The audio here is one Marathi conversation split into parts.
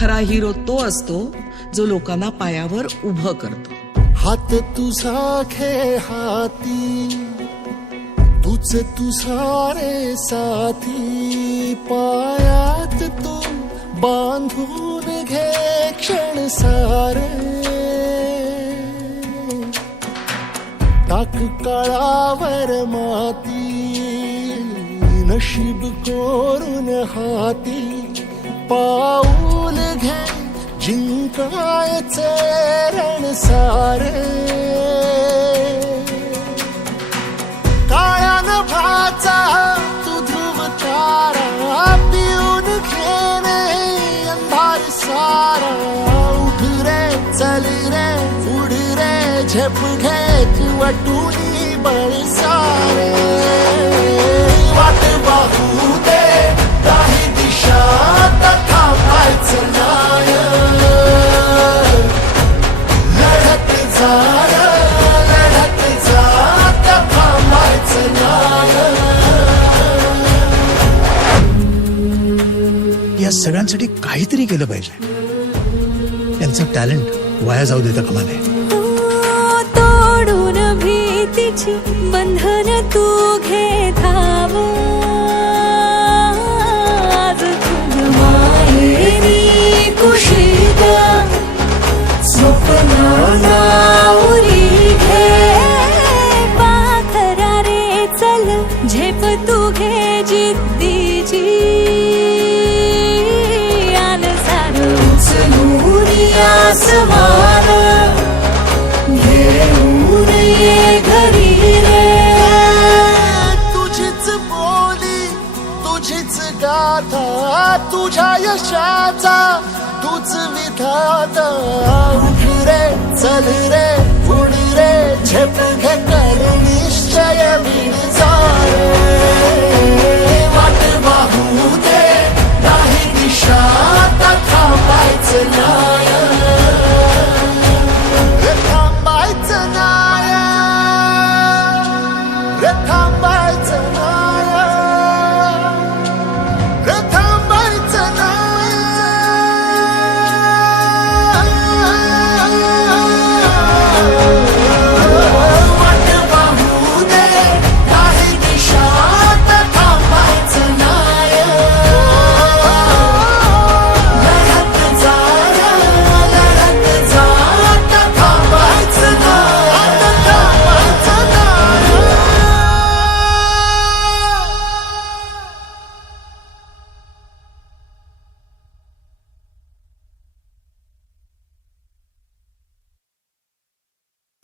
खरा हिरो तो असतो जो लोकांना पायावर उभं करतो. हात तुझा खे हाती, तुझ तुझा रे साथी, पायात तू बांधून घे क्षण सारे. टाक काळावर माती, नशीब कोरून हाती, पाऊल घे जिंकायचे रण सारे. काळ्या नभाचा तू ध्रुव तारा, पिऊन घेणे अंधार सारा. उठ रे चल रे उड रे, झेप घे तू वाटूनी बळ सारे. वाट पाहू दे काही दिशा, थांबायचं नाय. लढत जा लढत जा, थांबायचं नाय. या सगळ्यांसाठी काहीतरी केलं पाहिजे. त्यांचं टॅलेंट वाया जाऊ देता कामा नये. तोडून भीतीची बंधन तू घे धाव. आज तुझ मायेनी कुशीत स्वप्नाला उरी घे. पाखरा रे चल झेप तू घे जिद्दीची. आन सार उचलून आसमान घेऊन ये घरी रे. तुझीच बोली तुझीच गाथा, तुझ्या यशाचा तूच विधाता. उठ रे चल रे उड रे, झेप घे कर निश्चय विण जा रे. वाट पाहू दे नाही दिशा, थांबायचं नाय. रे थांबायचं नाय, रे थांबायचं नाय, रे थांबायचं नाय. वाट पाहू दे नाही दिशा, थांबायचं नाय. लढत जा लढत जा, थांबायचं नाय, थांबायचं नाय.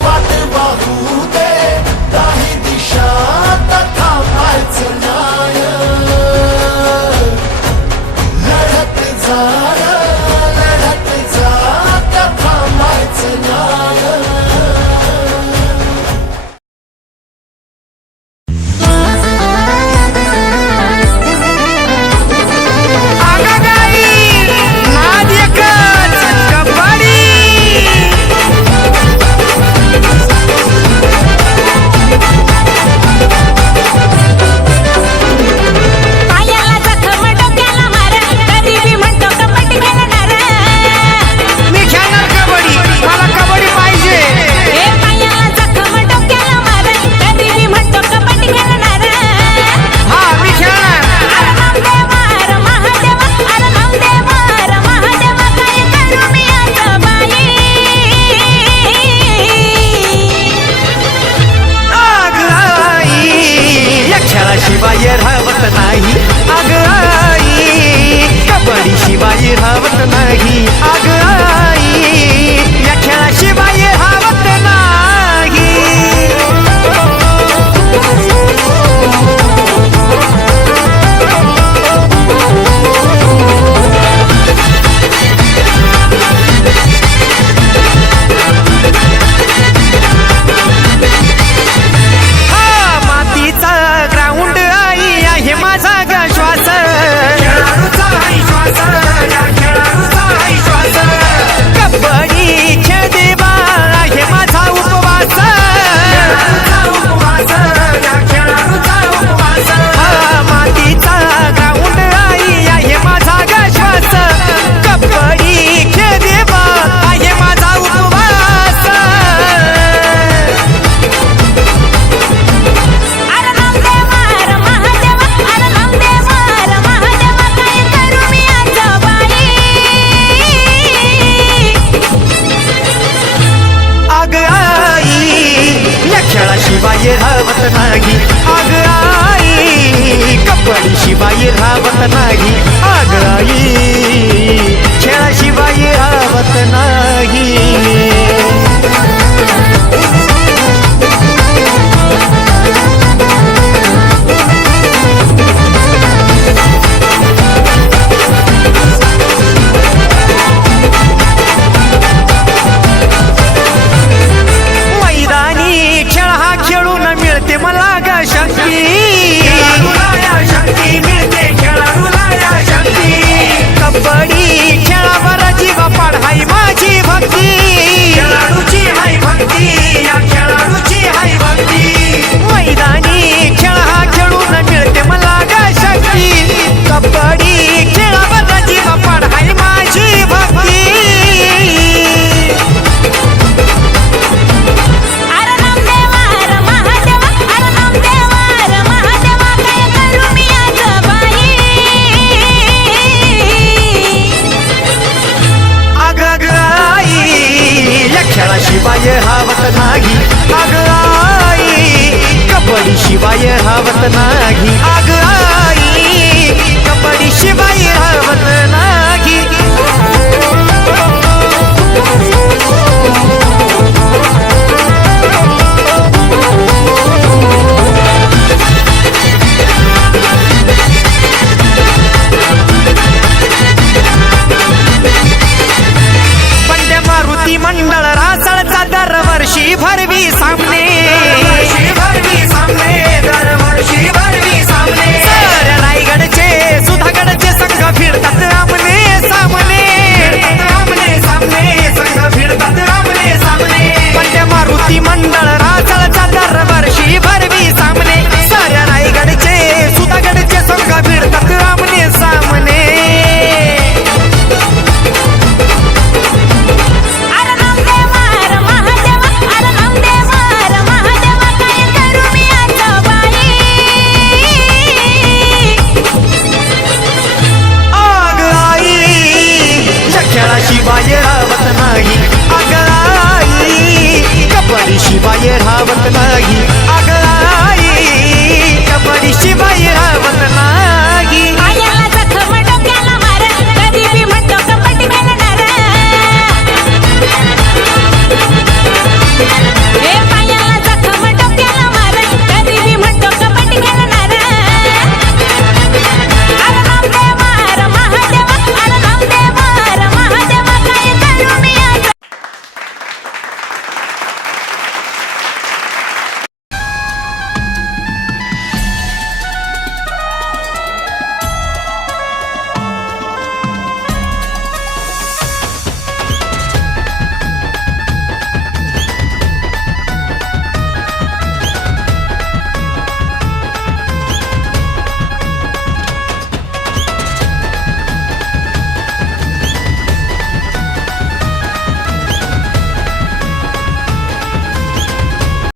वाट पाहू दे काही दिशा, थांबायचं नाय. लढत जा लढत जा, थांबायचं नाय. पायाला जखम डोक्याला मार, तरी बी म्हणतो कबड्डी खेळणार. मी खेळणार कबड्डी, मला कबड्डी पाहिजे. हे पायाला जखम डोक्याला मार, तरी बी म्हणतो कबड्डी खेळणार. हा मी खेळणार. अरे नामदेवार महादेवा, अरे नामदेवार महादेवा, काय करू मी आता बाई. अग आई, या खेळाशिवाय राहत नाही. अग आई, कबड्डी शिवाय राहत नाही. अग आई, या खेळाशिवाय राहत नाही. हा मातीचा ग्राउंड आई आहे माझा ग श्वास. खेळाडूचा आई श्वास, या खेळाडूचा आई श्वास. कबड्डी खेळ देवा नाही. अग आई कबड्डी शिवाय राहत नाही. अग